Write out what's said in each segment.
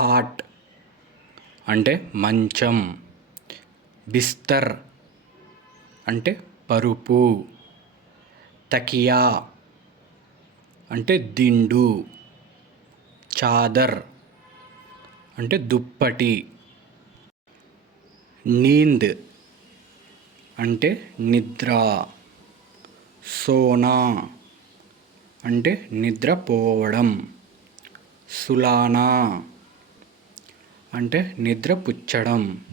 Hot అంటే మంచం బిస్తర్ అంటే పరుపు తకియా అంటే దిండు చాదర్ అంటే దుప్పటి నీంద్ అంటే నిద్ర సోనా అంటే నిద్రపోవడం సులానా అంటే నిద్ర పుచ్చడం.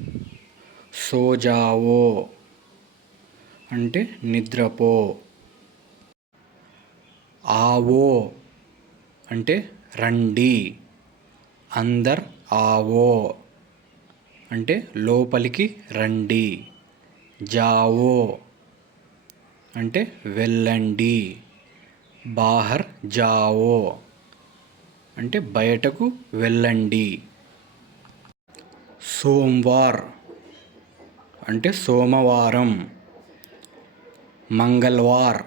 సోజావో అంటే నిద్రపో. ఆవో అంటే రండి. అందర్ ఆవో అంటే లోపలికి రండి. జావో అంటే వెళ్ళండి. బాహర్ జావో అంటే బయటకు వెళ్ళండి. సోమవార్ అంటే సోమవారం. మంగళవార్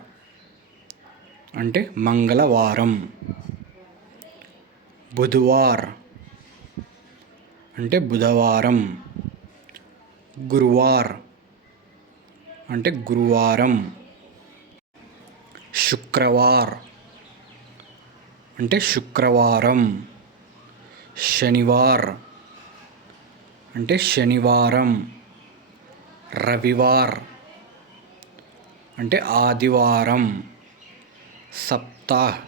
అంటే మంగళవారం. బుధవార్ అంటే బుధవారం. గురువార్ అంటే గురువారం. శుక్రవార్ అంటే శుక్రవారం. శనివార్ అంటే శనివారం రవివార్ అంటే ఆదివారం సప్తాహ్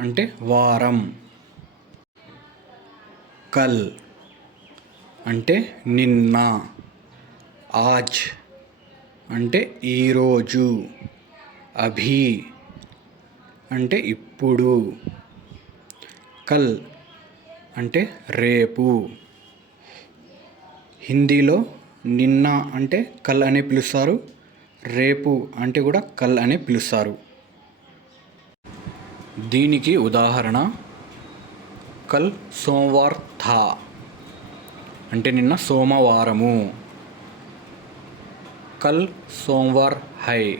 అంటే వారం కల్ అంటే నిన్న ఆజ్ అంటే ఈరోజు అభి అంటే ఇప్పుడు కల్ అంటే రేపు. హిందీలో నిన్న అంటే కల్ అనే పిలుస్తారు రేపు అంటే కూడా కల్ అనే పిలుస్తారు. దీనికి ఉదాహరణ కల్ సోమవార్ థా అంటే నిన్న సోమవారము. కల్ సోమవార్ హై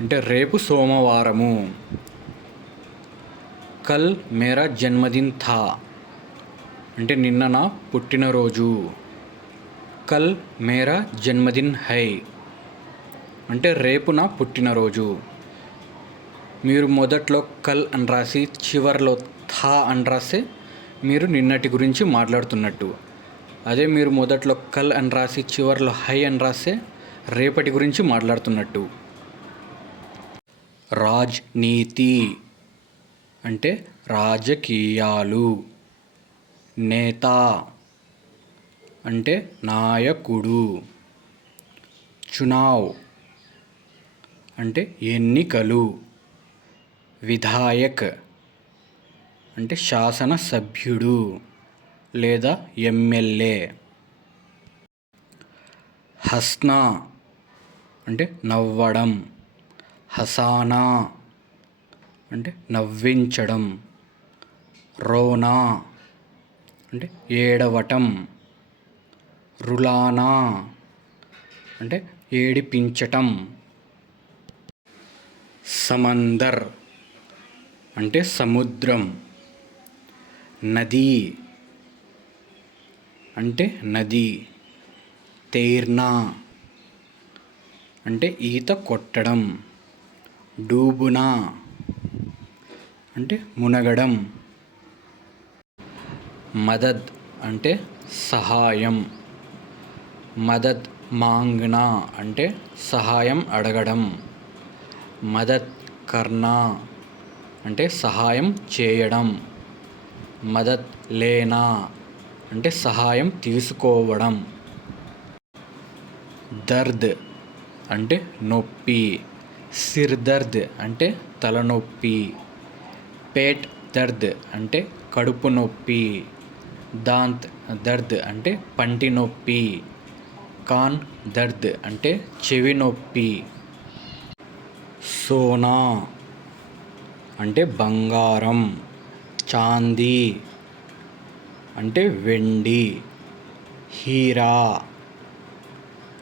అంటే రేపు సోమవారము. కల్ మేరా జన్మదిన్ థా అంటే నిన్న నా పుట్టినరోజు. కల్ మేరా జన్మదిన్ హై. అంటే రేపు నా పుట్టినరోజు. మీరు మొదట్లో కల్ అని రాసి చివరిలో థా అని రాస్తే మీరు నిన్నటి గురించి మాట్లాడుతున్నట్టు. అదే మీరు మొదట్లో కల్ అని రాసి చివరిలో హై అని రాస్తే రేపటి గురించి మాట్లాడుతున్నట్టు. రాజ్నీతి అంటే రాజకీయాలు. నేత అంటే నాయకుడు. చునావ్ అంటే ఎన్నికలు. విధాయక్ అంటే శాసనసభ్యుడు లేదా ఎమ్మెల్యే. హస్నా అంటే నవ్వడం. హసానా అంటే నవ్వించడం. రోనా అంటే ఏడవటం రులానా అంటే ఏడిపించటం. సమందర్ అంటే సముద్రం. నది అంటే నది. తేర్నా అంటే ఈత కొట్టడం. డూబునా అంటే మునగడం. మదద్ అంటే సహాయం. మదద్ మాంగ్నా అంటే సహాయం అడగడం. మదద్ కర్నా అంటే సహాయం చేయడం. మదద్ లేనా అంటే సహాయం తీసుకోవడం. దర్ద్ అంటే నొప్పి. సిర్ దర్ద్ అంటే తలనొప్పి. పేట్ దర్ద్ అంటే కడుపు నొప్పి. దాంత్ దర్ద్ అంటే పంటి నొప్పి. కాన్ దర్ద్ అంటే చెవి నొప్పి. సోనా అంటే బంగారం. చాందీ అంటే వెండి. హీరా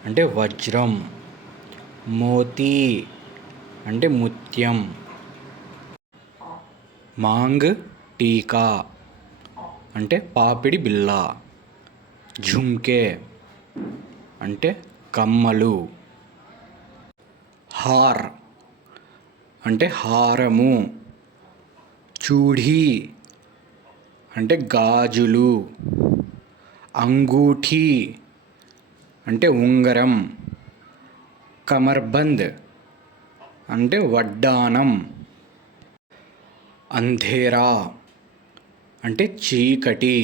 అంటే వజ్రం. మోతీ అంటే ముత్యం. మాంగ్ టీకా. అంటే పాపిడి బిళ్ళ ఝుమ్కే అంటే కమ్మలు హార్ అంటే హారము చూఢీ అంటే గాజులు అంగూఠీ అంటే ఉంగరం కమర్బంద్ అంటే వడ్డానం అంధేరా అంటే చీకటి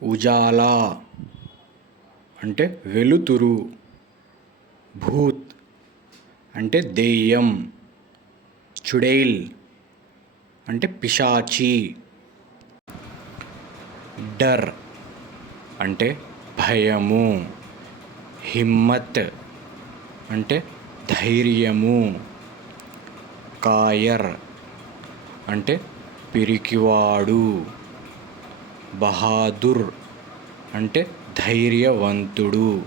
ఉజాలా అంటే వెలుతురు భూత్ అంటే దెయ్యం చుడైల్ అంటే పిశాచి డర్ అంటే భయము హిమ్మత్ అంటే ధైర్యము కాయర్ అంటే పిరికివాడు. బహాదుర్ అంటే ధైర్యవంతుడు.